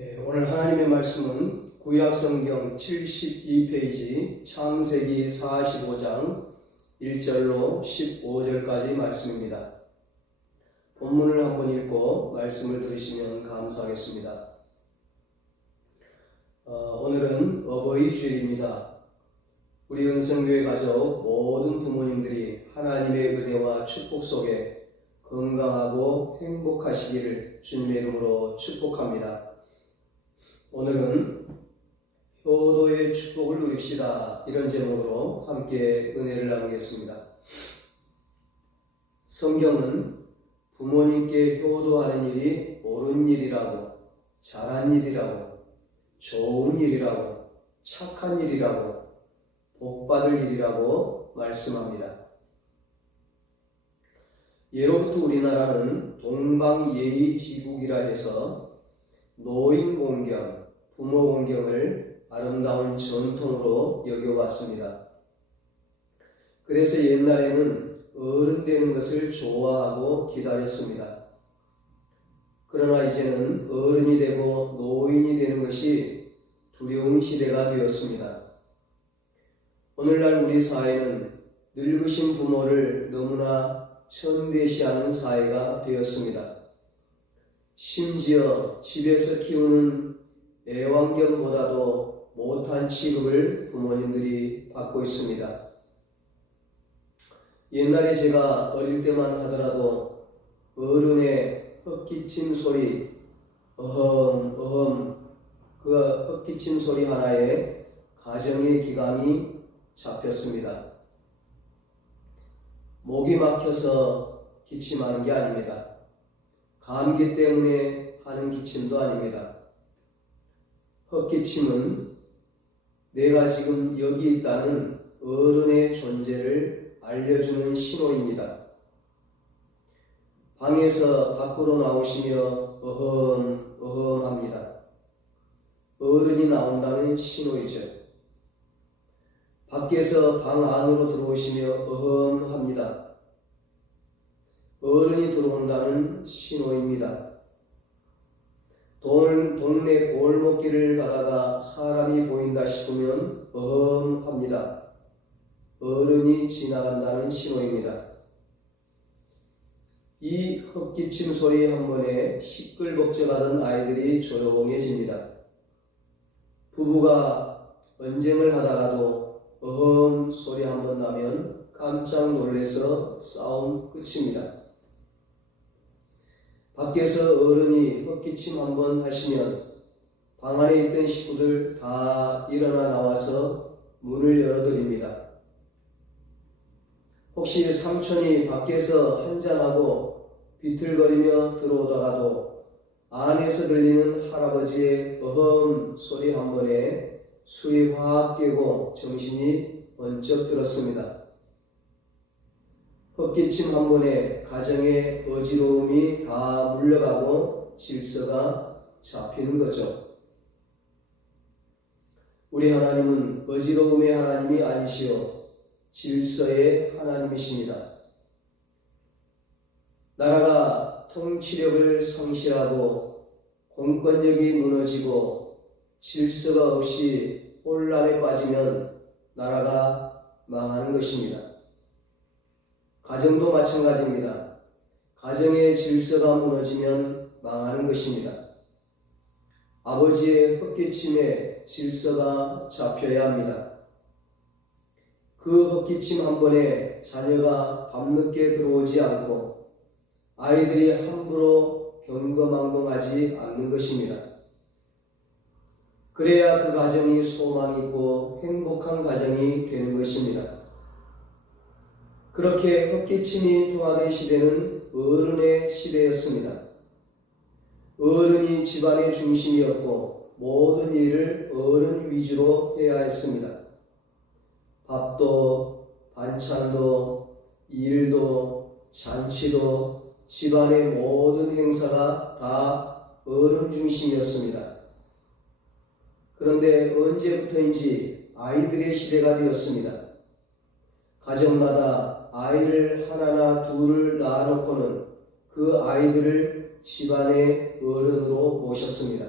오늘 하나님의 말씀은 구약성경 72페이지 창세기 45장 1절로 15절까지 말씀입니다. 본문을 한번 읽고 말씀을 들으시면 감사하겠습니다. 오늘은 어버이 주일입니다. 우리 은성교회 가족 모든 부모님들이 하나님의 은혜와 축복 속에 건강하고 행복하시기를 주님의 이름으로 축복합니다. 오늘은 효도의 축복을 누립시다, 이런 제목으로 함께 은혜를 나누겠습니다. 성경은 부모님께 효도하는 일이 옳은 일이라고, 잘한 일이라고, 좋은 일이라고, 착한 일이라고, 복받을 일이라고 말씀합니다. 예로부터 우리나라는 동방예의지국이라 해서 노인공경, 부모공경을 아름다운 전통으로 여겨왔습니다. 그래서 옛날에는 어른 되는 것을 좋아하고 기다렸습니다. 그러나 이제는 어른이 되고 노인이 되는 것이 두려운 시대가 되었습니다. 오늘날 우리 사회는 늙으신 부모를 너무나 천대시하는 사회가 되었습니다. 심지어 집에서 키우는 애완견보다도 못한 취급을 부모님들이 받고 있습니다. 옛날에 제가 어릴 때만 하더라도 어른의 헛기침 소리, 어흠, 그 헛기침 소리 하나에 가정의 기감이 잡혔습니다. 목이 막혀서 기침하는 게 아닙니다. 감기 때문에 하는 기침도 아닙니다. 헛기침은 내가 지금 여기 있다는 어른의 존재를 알려주는 신호입니다. 방에서 밖으로 나오시며 어흠 합니다. 어른이 나온다는 신호이죠. 밖에서 방 안으로 들어오시며 어흠 합니다. 어른이 들어온다는 신호입니다. 동네 골목길을 가다가 사람이 보인다 싶으면 어흠 합니다. 어른이 지나간다는 신호입니다. 이 헛기침 소리 한 번에 시끌벅적하던 아이들이 조용해집니다. 부부가 언쟁을 하다가도 어흠 소리 한 번 나면 깜짝 놀라서 싸움 끝입니다. 밖에서 어른이 헛기침 한 번 하시면 방 안에 있던 식구들 다 일어나 나와서 문을 열어드립니다. 혹시 삼촌이 밖에서 한잔하고 비틀거리며 들어오다가도 안에서 들리는 할아버지의 어흠 소리 한 번에 술이 확 깨고 정신이 번쩍 들었습니다. 헛기침 한 번에 가정의 어지러움이 다 물러가고 질서가 잡히는 거죠. 우리 하나님은 어지러움의 하나님이 아니시오 질서의 하나님이십니다. 나라가 통치력을 상실하고 공권력이 무너지고 질서가 없이 혼란에 빠지면 나라가 망하는 것입니다. 가정도 마찬가지입니다. 가정의 질서가 무너지면 망하는 것입니다. 아버지의 헛기침에 질서가 잡혀야 합니다. 그 헛기침 한 번에 자녀가 밤늦게 들어오지 않고 아이들이 함부로 경거망동하지 않는 것입니다. 그래야 그 가정이 소망이 있고 행복한 가정이 되는 것입니다. 그렇게 헛기침이 통하던 시대는 어른의 시대였습니다. 어른이 집안의 중심이었고 모든 일을 어른 위주로 해야 했습니다. 밥도, 반찬도, 일도, 잔치도, 집안의 모든 행사가 다 어른 중심이었습니다. 그런데 언제부터인지 아이들의 시대가 되었습니다. 가정마다 아이를 하나나 둘을 낳아놓고는 그 아이들을 집안의 어른으로 모셨습니다.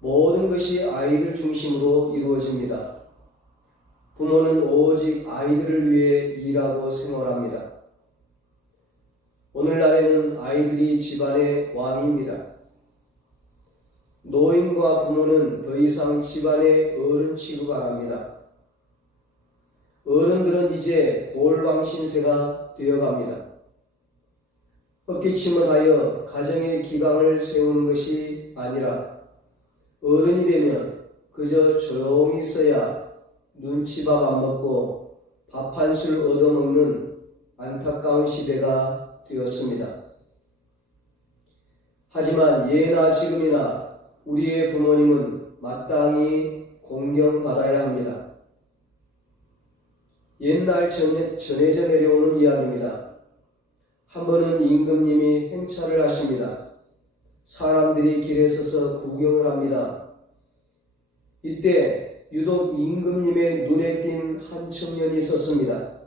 모든 것이 아이들 중심으로 이루어집니다. 부모는 오직 아이들을 위해 일하고 생활합니다. 오늘날에는 아이들이 집안의 왕입니다. 노인과 부모는 더 이상 집안의 어른 취급 안 합니다. 어른들은 이제 골방 신세가 되어갑니다. 헛기침을 하여 가정의 기강을 세우는 것이 아니라 어른이 되면 그저 조용히 있어야 눈치밥 안 먹고 밥 한 술 얻어먹는 안타까운 시대가 되었습니다. 하지만 예나 지금이나 우리의 부모님은 마땅히 공경받아야 합니다. 옛날 전해져 내려오는 이야기입니다. 한 번은 임금님이 행차를 하십니다. 사람들이 길에 서서 구경을 합니다. 이때 유독 임금님의 눈에 띈 한 청년이 있었습니다.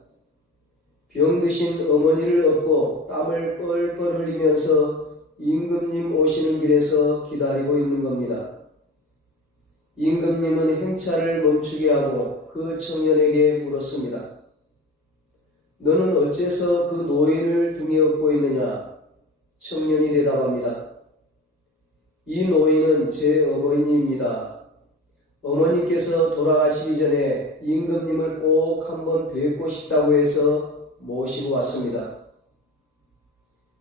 병드신 어머니를 업고 땀을 뻘뻘 흘리면서 임금님 오시는 길에서 기다리고 있는 겁니다. 임금님은 행차를 멈추게 하고 그 청년에게 물었습니다. 너는 어째서 그 노인을 등에 업고 있느냐? 청년이 대답합니다. 이 노인은 제 어머니입니다. 어머니께서 돌아가시기 전에 임금님을 꼭 한번 뵙고 싶다고 해서 모시고 왔습니다.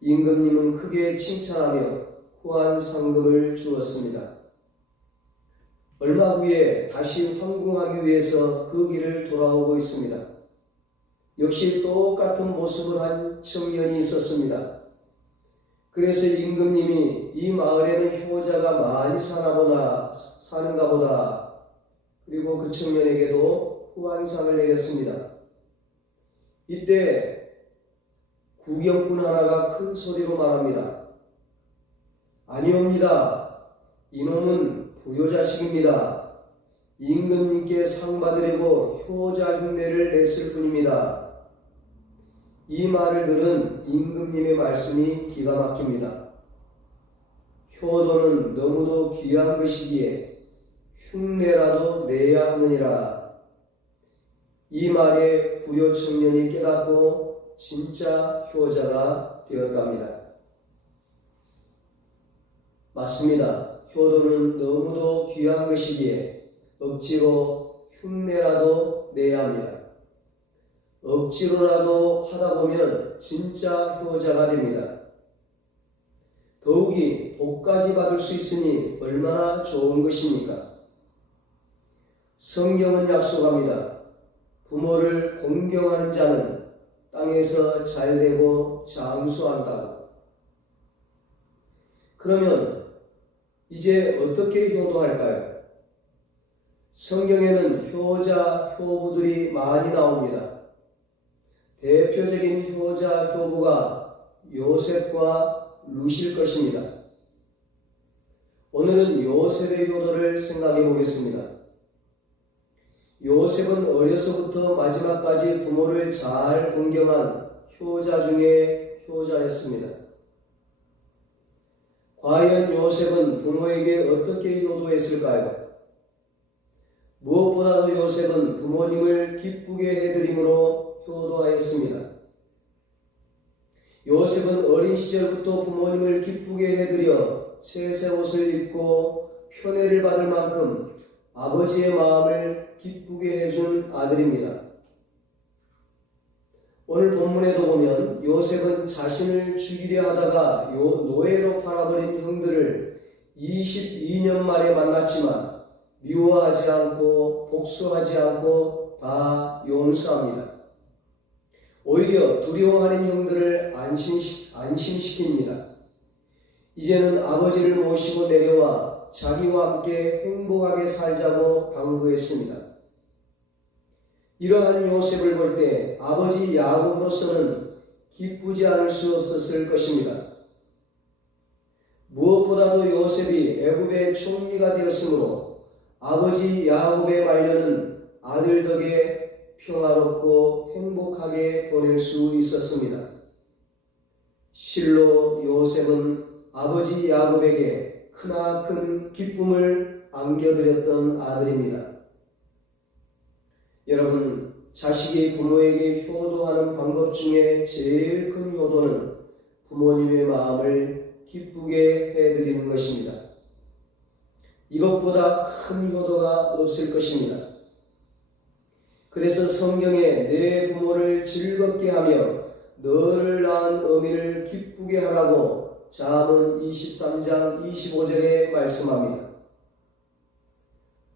임금님은 크게 칭찬하며 후한 상금을 주었습니다. 얼마 후에 다시 황궁하기 위해서 그 길을 돌아오고 있습니다. 역시 똑같은 모습을 한 청년이 있었습니다. 그래서 임금님이 이 마을에는 효자가 많이 사는가 보다. 그리고 그 청년에게도 후한상을 내렸습니다. 이때 구경꾼 하나가 큰 소리로 말합니다. 아니옵니다. 이놈은 부효자식입니다. 임금님께 상 받으려고 효자 흉내를 냈을 뿐입니다. 이 말을 들은 임금님의 말씀이 기가 막힙니다. 효도는 너무도 귀한 것이기에 흉내라도 내야 하느니라. 이 말에 부효 청년이 깨닫고 진짜 효자가 되었답니다. 맞습니다. 효도는 너무도 귀한 것이기에 억지로 흉내라도 내야 합니다. 억지로라도 하다 보면 진짜 효자가 됩니다. 더욱이 복까지 받을 수 있으니 얼마나 좋은 것입니까? 성경은 약속합니다. 부모를 공경하는 자는 땅에서 잘되고 장수한다고. 그러면 이제 어떻게 효도할까요? 성경에는 효자, 효부들이 많이 나옵니다. 대표적인 효자, 효부가 요셉과 룻일 것입니다. 오늘은 요셉의 효도를 생각해 보겠습니다. 요셉은 어려서부터 마지막까지 부모를 잘 공경한 효자 중에 효자였습니다. 과연 요셉은 부모에게 어떻게 효도했을까요? 무엇보다도 요셉은 부모님을 기쁘게 해드림으로 효도하였습니다. 요셉은 어린 시절부터 부모님을 기쁘게 해드려 채색 옷을 입고 편애를 받을 만큼 아버지의 마음을 기쁘게 해준 아들입니다. 오늘 본문에도 보면 요셉은 자신을 죽이려 하다가 노예로 팔아버린 형들을 22년 만에 만났지만 미워하지 않고 복수하지 않고 다 용서합니다. 오히려 두려워하는 형들을 안심시킵니다. 이제는 아버지를 모시고 내려와 자기와 함께 행복하게 살자고 당부했습니다. 이러한 요셉을 볼 때 아버지 야곱으로서는 기쁘지 않을 수 없었을 것입니다. 무엇보다도 요셉이 애굽의 총리가 되었으므로 아버지 야곱의 말년은 아들 덕에 평화롭고 행복하게 보낼 수 있었습니다. 실로 요셉은 아버지 야곱에게 크나큰 기쁨을 안겨드렸던 아들입니다. 여러분, 자식이 부모에게 효도하는 방법 중에 제일 큰 효도는 부모님의 마음을 기쁘게 해드리는 것입니다. 이것보다 큰 효도가 없을 것입니다. 그래서 성경에 내 부모를 즐겁게 하며 너를 낳은 어미를 기쁘게 하라고 잠언 23장 25절에 말씀합니다.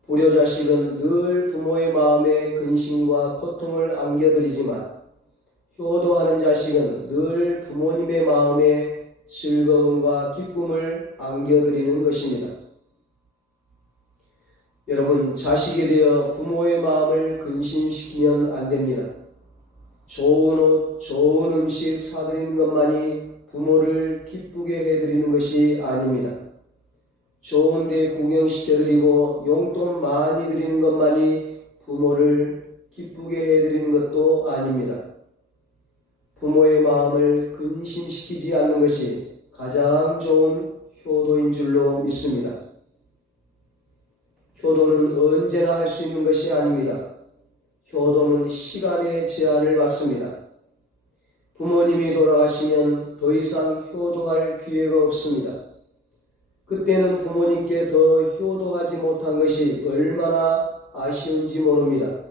불효자식은 늘 부모의 마음에 근심과 고통을 안겨드리지만 효도하는 자식은 늘 부모님의 마음에 즐거움과 기쁨을 안겨드리는 것입니다. 여러분, 자식이 되어 부모의 마음을 근심시키면 안 됩니다. 좋은 옷, 좋은 음식 사드리는 것만이 부모를 기쁘게 해드리는 것이 아닙니다. 좋은 데 구경시켜드리고 용돈 많이 드리는 것만이 부모를 기쁘게 해드리는 것도 아닙니다. 부모의 마음을 근심시키지 않는 것이 가장 좋은 효도인 줄로 믿습니다. 효도는 언제나 할 수 있는 것이 아닙니다. 효도는 시간의 제한을 받습니다. 부모님이 돌아가시면 더 이상 효도할 기회가 없습니다. 그때는 부모님께 더 효도하지 못한 것이 얼마나 아쉬운지 모릅니다.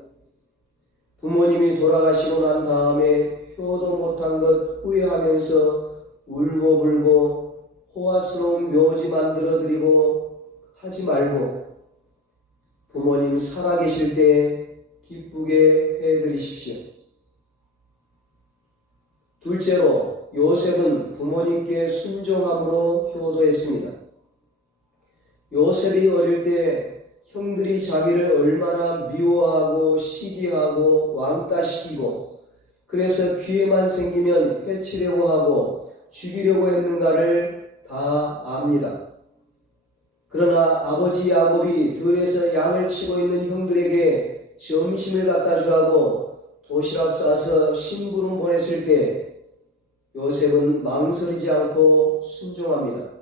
부모님이 돌아가시고 난 다음에 효도 못한 것 후회하면서 울고불고 호화스러운 묘지 만들어드리고 하지 말고 부모님 살아계실 때 기쁘게 해드리십시오. 둘째로, 요셉은 부모님께 순종함으로 효도했습니다. 요셉이 어릴 때 형들이 자기를 얼마나 미워하고 시기하고 왕따시키고 그래서 기회만 생기면 해치려고 하고 죽이려고 했는가를 다 압니다. 그러나 아버지 야곱이 들에서 양을 치고 있는 형들에게 점심을 갖다 주라고 도시락 싸서 심부름 보냈을 때 요셉은 망설이지 않고 순종합니다.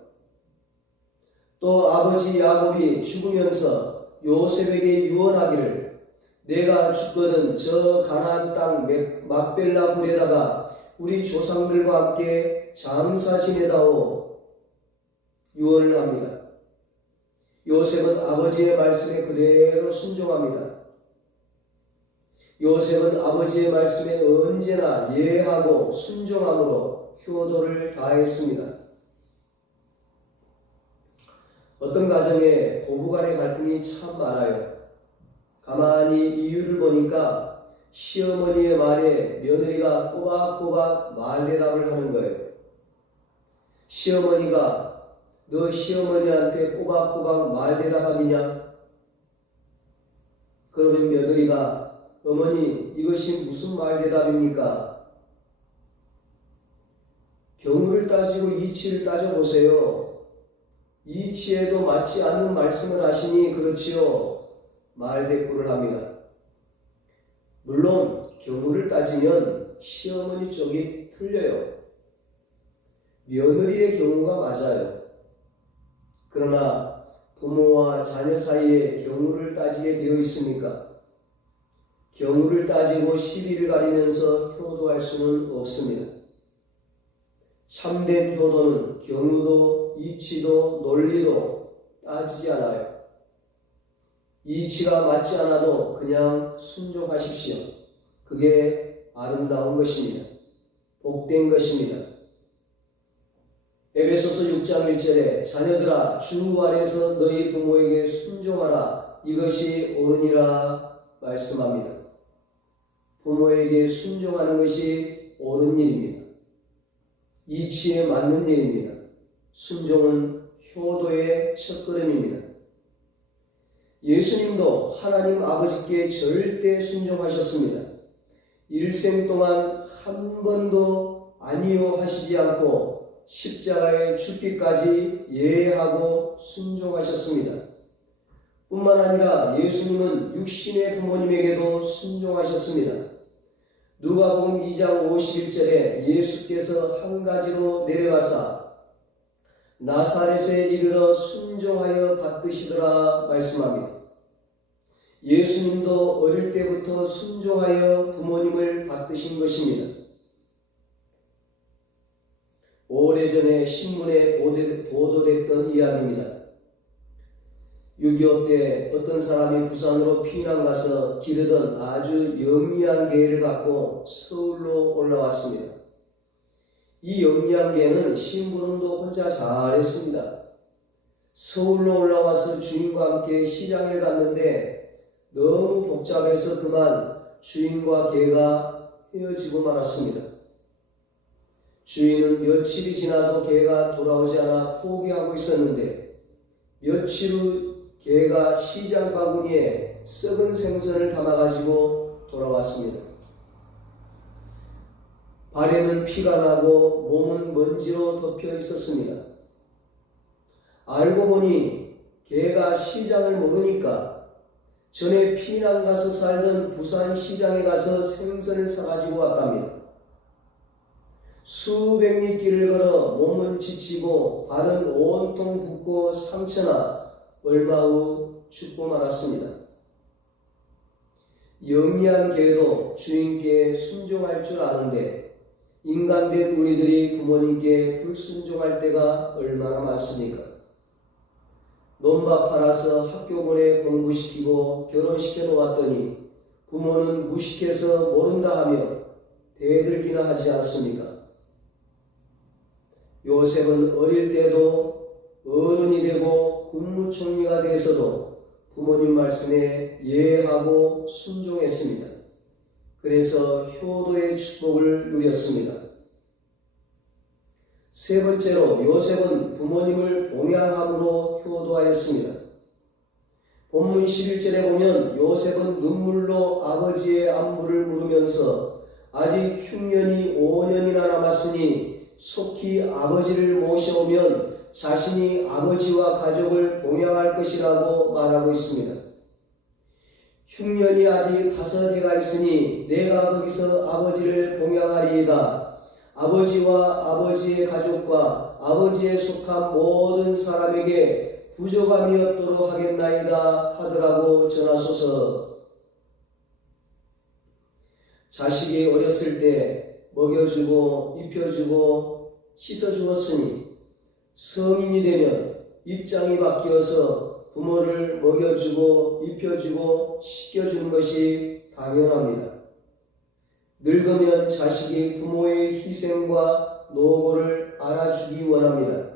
또 아버지 야곱이 죽으면서 요셉에게 유언하기를 내가 죽거든 저 가나안 땅 막벨라 굴에다가 우리 조상들과 함께 장사 지내다오 유언을 합니다. 요셉은 아버지의 말씀에 그대로 순종합니다. 요셉은 아버지의 말씀에 언제나 예하고 순종함으로 효도를 다했습니다. 어떤 가정에 고부간의 갈등이 참 많아요. 가만히 이유를 보니까 시어머니의 말에 며느리가 꼬박꼬박 말대답을 하는 거예요. 시어머니가 너 시어머니한테 꼬박꼬박 말대답하기냐? 그러면 며느리가 어머니 이것이 무슨 말대답입니까? 경우를 따지고 이치를 따져보세요. 이치에도 맞지 않는 말씀을 하시니 그렇지요. 말대꾸를 합니다. 물론 경우를 따지면 시어머니 쪽이 틀려요. 며느리의 경우가 맞아요. 그러나 부모와 자녀 사이에 경우를 따지게 되어 있습니까? 경우를 따지고 시비를 가리면서 효도할 수는 없습니다. 참된 효도는 경우도 이치도 논리도 따지지 않아요. 이치가 맞지 않아도 그냥 순종하십시오. 그게 아름다운 것입니다. 복된 것입니다. 에베소서 6장 1절에 자녀들아 주 안에서 너희 부모에게 순종하라 이것이 옳으니라 말씀합니다. 부모에게 순종하는 것이 옳은 일입니다. 이치에 맞는 일입니다. 순종은 효도의 첫걸음입니다. 예수님도 하나님 아버지께 절대 순종하셨습니다. 일생 동안 한 번도 아니요 하시지 않고 십자가에 죽기까지 예하고 순종하셨습니다. 뿐만 아니라 예수님은 육신의 부모님에게도 순종하셨습니다. 누가복음 2장 51절에 예수께서 한 가지로 내려가사 나사렛에 이르러 순종하여 받드시더라 말씀합니다. 예수님도 어릴 때부터 순종하여 부모님을 받드신 것입니다. 오래전에 신문에 보도됐던 이야기입니다. 6.25 때 어떤 사람이 부산으로 피난 가서 기르던 아주 영리한 개를 갖고 서울로 올라왔습니다. 이 영리한 개는 심부름도 혼자 잘했습니다. 서울로 올라와서 주인과 함께 시장에 갔는데 너무 복잡해서 그만 주인과 개가 헤어지고 말았습니다. 주인은 며칠이 지나도 개가 돌아오지 않아 포기하고 있었는데 며칠 후 개가 시장 바구니에 썩은 생선을 담아가지고 돌아왔습니다. 발에는 피가 나고 몸은 먼지로 덮여 있었습니다. 알고 보니 개가 시장을 모르니까 전에 피난 가서 살던 부산 시장에 가서 생선을 사가지고 왔답니다. 수백 리 길을 걸어 몸은 지치고 발은 온통 붓고 상처나 얼마 후 죽고 말았습니다. 영리한 개도 주인께 순종할 줄 아는데 인간된 우리들이 부모님께 불순종할 때가 얼마나 많습니까? 논밭 팔아서 학교 보내 공부시키고 결혼시켜 놓았더니 부모는 무식해서 모른다 하며 대들기나 하지 않습니까? 요셉은 어릴 때도 어른이 되고 국무총리가 돼서도 부모님 말씀에 예하고 순종했습니다. 그래서 효도의 축복을 누렸습니다. 세 번째로 요셉은 부모님을 봉양함으로 효도하였습니다. 본문 11절에 보면 요셉은 눈물로 아버지의 안부를 물으면서 아직 흉년이 5년이나 남았으니 속히 아버지를 모셔오면 자신이 아버지와 가족을 봉양할 것이라고 말하고 있습니다. 흉년이 아직 5해가 있으니 내가 거기서 아버지를 봉양하리이다. 아버지와 아버지의 가족과 아버지에 속한 모든 사람에게 부족함이 없도록 하겠나이다 하더라고 전하소서. 자식이 어렸을 때 먹여주고 입혀주고 씻어주었으니 성인이 되면 입장이 바뀌어서 부모를 먹여주고 입혀주고 씻겨주는 것이 당연합니다. 늙으면 자식이 부모의 희생과 노고를 알아주기 원합니다.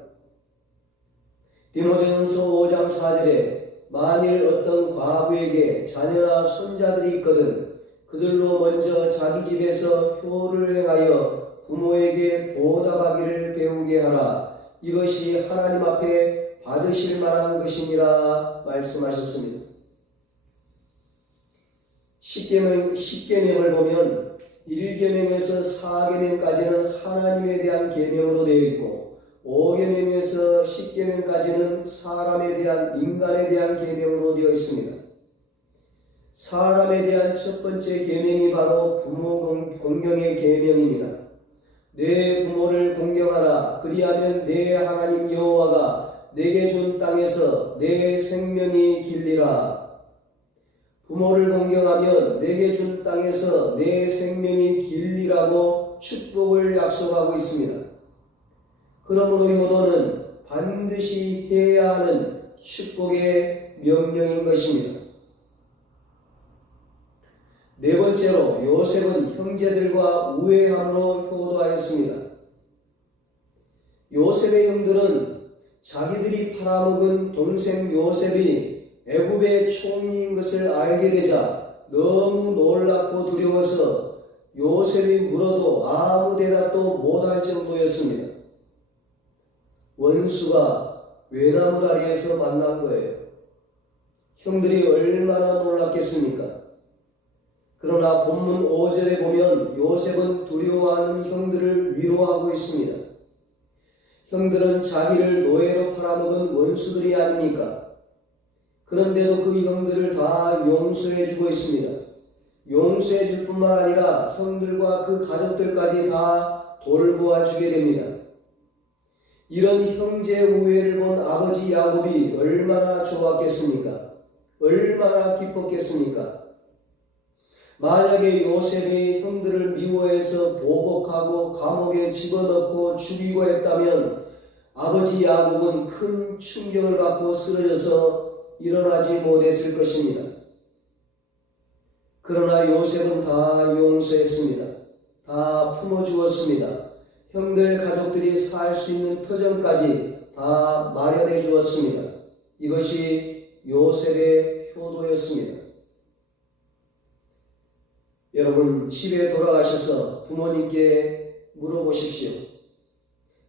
디모데전서 5장 4절에 만일 어떤 과부에게 자녀나 손자들이 있거든 그들로 먼저 자기 집에서 효를 행하여 부모에게 보답하기를 배우게 하라. 이것이 하나님 앞에 받으실 만한 것이니라 말씀하셨습니다. 십계명을 보면 1계명에서 4계명까지는 하나님에 대한 계명으로 되어 있고 5계명에서 10계명까지는 사람에 대한 인간에 대한 계명으로 되어 있습니다. 사람에 대한 첫 번째 계명이 바로 부모 공경의 계명입니다. 내 부모를 공경하라. 그리하면 내 하나님 여호와가 내게 준 땅에서 내 생명이 길리라. 부모를 공경하면 내게 준 땅에서 내 생명이 길리라고 축복을 약속하고 있습니다. 그러므로 효도는 반드시 해야 하는 축복의 명령인 것입니다. 네 번째로 요셉은 형제들과 우애함으로 효도하였습니다. 요셉의 형들은 자기들이 팔아먹은 동생 요셉이 애굽의 총리인 것을 알게 되자 너무 놀랍고 두려워서 요셉이 물어도 아무 대답도 못할 정도였습니다. 원수가 외나무 다리에서 만난 거예요. 형들이 얼마나 놀랐겠습니까? 그러나 본문 5절에 보면 요셉은 두려워하는 형들을 위로하고 있습니다. 형들은 자기를 노예로 팔아먹은 원수들이 아닙니까? 그런데도 그 형들을 다 용서해주고 있습니다. 용서해줄 뿐만 아니라 형들과 그 가족들까지 다 돌보아주게 됩니다. 이런 형제 우애를 본 아버지 야곱이 얼마나 좋았겠습니까? 얼마나 기뻤겠습니까? 만약에 요셉이 형들을 미워해서 보복하고 감옥에 집어넣고 죽이고 했다면 아버지 야곱은 큰 충격을 받고 쓰러져서 일어나지 못했을 것입니다. 그러나 요셉은 다 용서했습니다. 다 품어주었습니다. 형들 가족들이 살 수 있는 터전까지 다 마련해 주었습니다. 이것이 요셉의 효도였습니다. 여러분, 집에 돌아가셔서 부모님께 물어보십시오.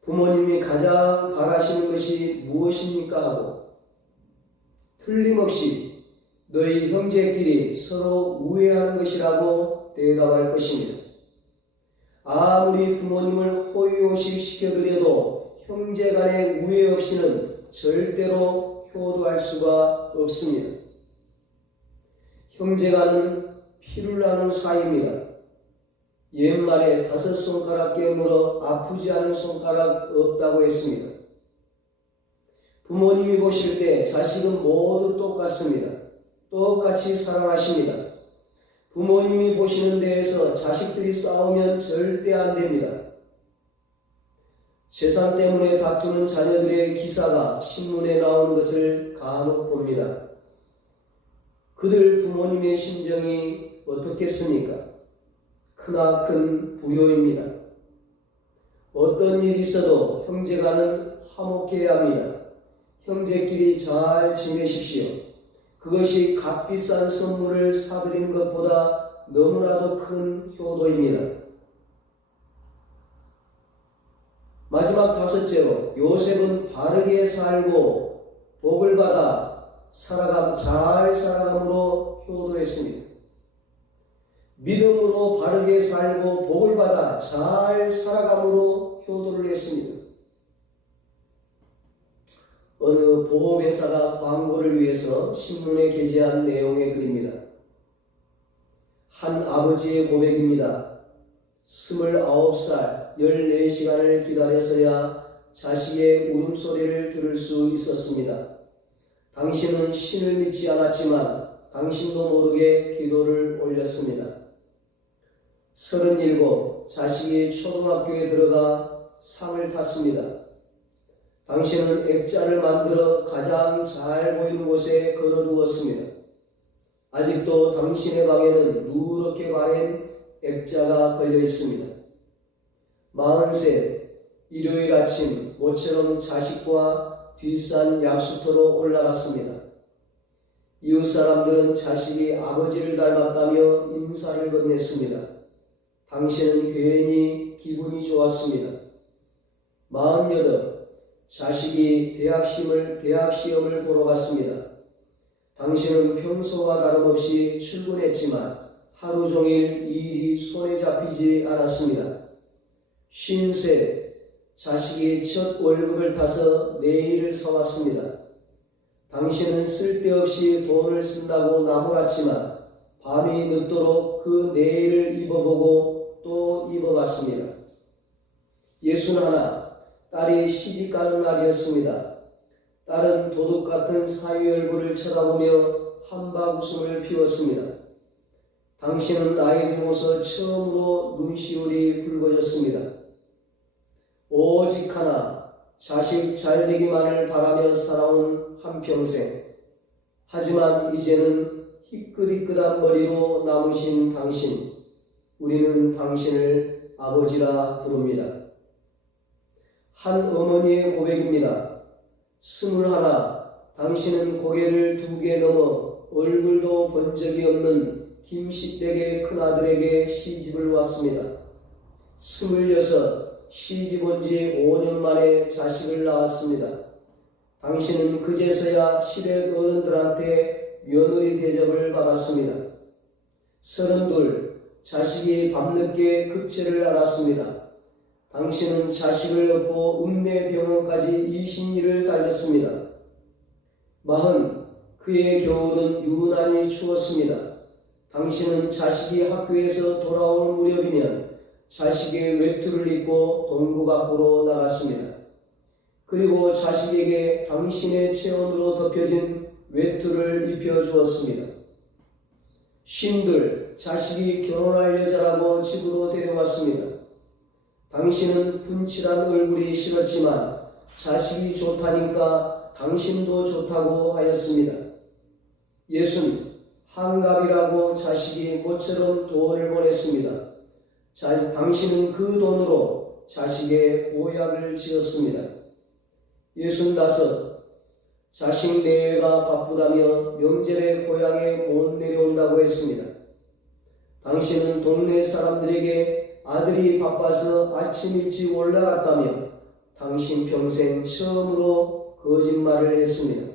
부모님이 가장 바라시는 것이 무엇입니까? 하고 틀림없이 너희 형제끼리 서로 우애하는 것이라고 대답할 것입니다. 아무리 부모님을 호의호식 시켜드려도 형제 간의 우애 없이는 절대로 효도할 수가 없습니다. 형제간은 피를 나눈 사이입니다. 옛말에 5손가락 깨물어 아프지 않은 손가락 없다고 했습니다. 부모님이 보실 때 자식은 모두 똑같습니다. 똑같이 사랑하십니다. 부모님이 보시는 데에서 자식들이 싸우면 절대 안 됩니다. 재산 때문에 다투는 자녀들의 기사가 신문에 나오는 것을 간혹 봅니다. 그들 부모님의 심정이 어떻겠습니까? 크나큰 부요입니다. 어떤 일이 있어도 형제간은 화목해야 합니다. 형제끼리 잘 지내십시오. 그것이 값비싼 선물을 사드리는 것보다 너무나도 큰 효도입니다. 마지막 5째로 요셉은 바르게 살고 복을 받아 잘 살아감으로 효도했습니다. 믿음으로 바르게 살고 복을 받아 잘 살아감으로 효도를 했습니다. 어느 보험회사가 광고를 위해서 신문에 게재한 내용의 글입니다. 한 아버지의 고백입니다. 29살 14시간을 기다려서야 자식의 울음소리를 들을 수 있었습니다. 당신은 신을 믿지 않았지만 당신도 모르게 기도를 올렸습니다. 37, 자식이 초등학교에 들어가 상을 탔습니다. 당신은 액자를 만들어 가장 잘 보이는 곳에 걸어두었습니다. 아직도 당신의 방에는 누렇게 바랜 액자가 걸려 있습니다. 43, 일요일 아침 모처럼 자식과 뒷산 약수터로 올라갔습니다. 이웃 사람들은 자식이 아버지를 닮았다며 인사를 건넸습니다. 당신은 괜히 기분이 좋았습니다. 48, 자식이 대학시험을 보러 갔습니다. 당신은 평소와 다름없이 출근했지만 하루 종일 일이 손에 잡히지 않았습니다. 50, 자식이 첫 월급을 타서 네일을 사왔습니다. 당신은 쓸데없이 돈을 쓴다고 나무랐지만 밤이 늦도록 그 네일을 입어보고 또 입어봤습니다. 61, 딸이 시집가는 날이었습니다. 딸은 도둑 같은 사위 얼굴을 쳐다보며 한박 웃음을 피웠습니다. 당신은 나이 들고서 처음으로 눈시울이 붉어졌습니다. 오직 하나, 자식 잘되기만을 바라며 살아온 한평생. 하지만 이제는 희끗희끗한 머리로 남으신 당신, 우리는 당신을 아버지라 부릅니다. 한 어머니의 고백입니다. 21, 당신은 고개를 2개 넘어 얼굴도 본 적이 없는 김씨댁의 큰아들에게 시집을 왔습니다. 26, 시집 온 지 5년 만에 자식을 낳았습니다. 당신은 그제서야 시댁 어른들한테 며느리 대접을 받았습니다. 32, 자식이 밤늦게 급체를 앓았습니다. 당신은 자식을 얻고 읍내병원까지 20리를 달렸습니다. 40, 그의 겨울은 유난히 추웠습니다. 당신은 자식이 학교에서 돌아올 무렵이면 자식의 외투를 입고 동구 밖으로 나갔습니다. 그리고 자식에게 당신의 체온으로 덮여진 외투를 입혀주었습니다. 쉰들 자식이 결혼할 여자라고 집으로 데려왔습니다. 당신은 분칠한 얼굴이 싫었지만 자식이 좋다니까 당신도 좋다고 하였습니다. 예수는 한갑이라고 자식이 모처럼 돈을 보냈습니다. 당신은 그 돈으로 자식의 보약을 지었습니다. 65. 자식 내외가 바쁘다며 명절에 고향에 못 내려온다고 했습니다. 당신은 동네 사람들에게 아들이 바빠서 아침 일찍 올라갔다며 당신 평생 처음으로 거짓말을 했습니다.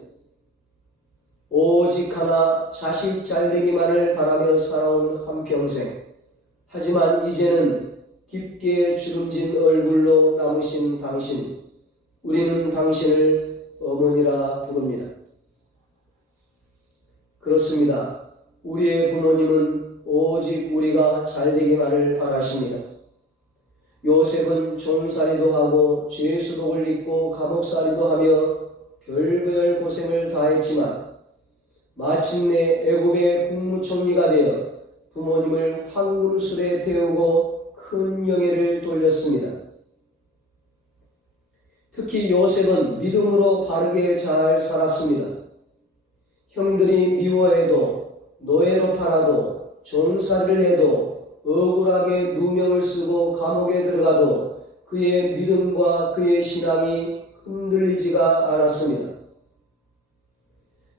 오직 하나 자식 잘되기만을 바라며 살아온 한평생. 하지만 이제는 깊게 주름진 얼굴로 남으신 당신. 우리는 당신을 어머니라 부릅니다. 그렇습니다. 우리의 부모님은 오직 우리가 잘되기만을 바라십니다. 요셉은 종살이도 하고 죄수독을 입고 감옥살이도 하며 별별 고생을 다했지만 마침내 애굽의 국무총리가 되어 부모님을 황금술에 태우고 큰 영예를 돌렸습니다. 특히 요셉은 믿음으로 바르게 잘 살았습니다. 형들이 미워해도 노예로 팔아도 종살이를 해도 억울하게 누명을 쓰고 감옥에 들어가도 그의 믿음과 그의 신앙이 흔들리지가 않았습니다.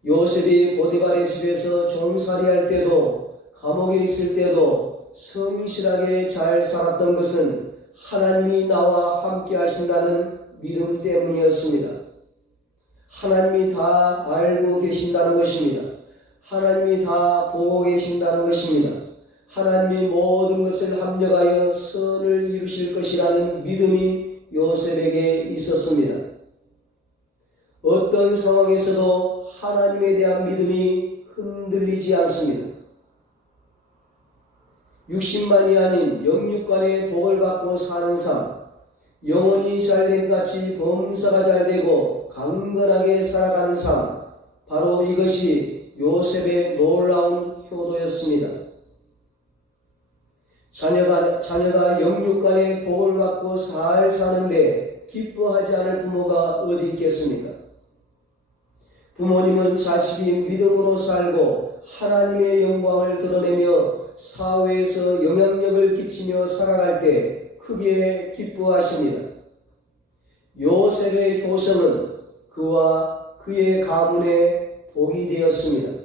요셉이 보디발의 집에서 종살이할 때도 감옥에 있을 때도 성실하게 잘 살았던 것은 하나님이 나와 함께 하신다는 믿음 때문이었습니다. 하나님이 다 알고 계신다는 것입니다. 하나님이 다 보고 계신다는 것입니다. 하나님이 모든 것을 합력하여 선을 이루실 것이라는 믿음이 요셉에게 있었습니다. 어떤 상황에서도 하나님에 대한 믿음이 흔들리지 않습니다. 60만이 아닌 영육간의 복을 받고 사는 삶, 영혼이 잘된 같이 범사가 잘되고 강건하게 살아가는 삶, 바로 이것이 요셉의 놀라운 효도였습니다. 자녀가 영육간의 복을 받고 잘 사는데 기뻐하지 않을 부모가 어디 있겠습니까? 부모님은 자식이 믿음으로 살고 하나님의 영광을 드러내며 사회에서 영향력을 끼치며 살아갈 때 크게 기뻐하십니다. 요셉의 효성은 그와 그의 가문의 복이 되었습니다.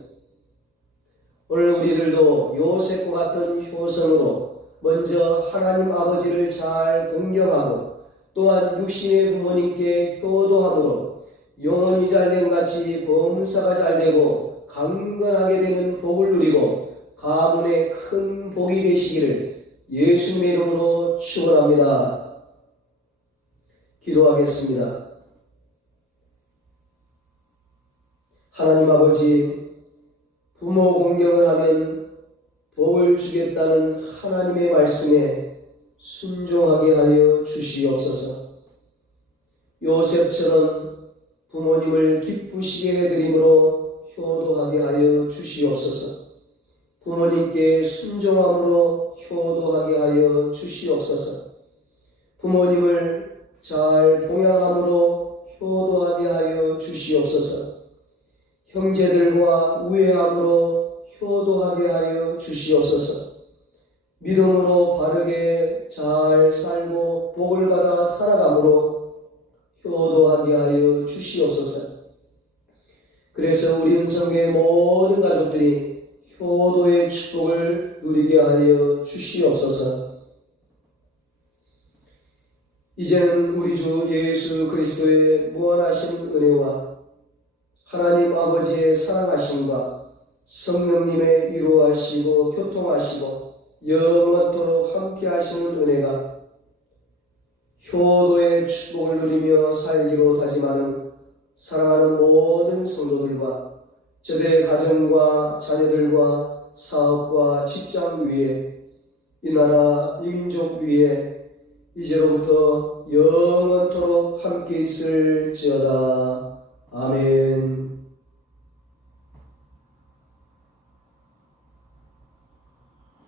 오늘 우리들도 요셉과 같은 효성으로 먼저 하나님 아버지를 잘 공경하고 또한 육신의 부모님께 효도함으로 영혼이 잘된 같이 범사가 잘되고 강건하게 되는 복을 누리고 가문의 큰 복이 되시기를 예수님의 이름으로 축원합니다. 기도하겠습니다. 하나님 아버지, 부모 공경을 하면 복을 주겠다는 하나님의 말씀에 순종하게 하여 주시옵소서. 요셉처럼 부모님을 기쁘시게 해드림으로 효도하게 하여 주시옵소서. 부모님께 순종함으로 효도하게 하여 주시옵소서. 부모님을 잘 봉양함으로 효도하게 하여 주시옵소서. 형제들과 우애함으로 효도하게 하여 주시옵소서. 믿음으로 바르게 잘 살고 복을 받아 살아감으로 효도하게 하여 주시옵소서. 그래서 우리 은성의 모든 가족들이 효도의 축복을 누리게 하여 주시옵소서. 이제는 우리 주 예수 그리스도의 무한하신 은혜와 하나님 아버지의 사랑하심과 성령님의 이루하시고 교통하시고 영원토록 함께 하시는 은혜가 효도의 축복을 누리며 살기로 다짐하는 사랑하는 모든 성도들과 저들의 가정과 자녀들과 사업과 직장 위에 이 나라 이 민족 위에 이제로부터 영원토록 함께 있을지어다. 아멘.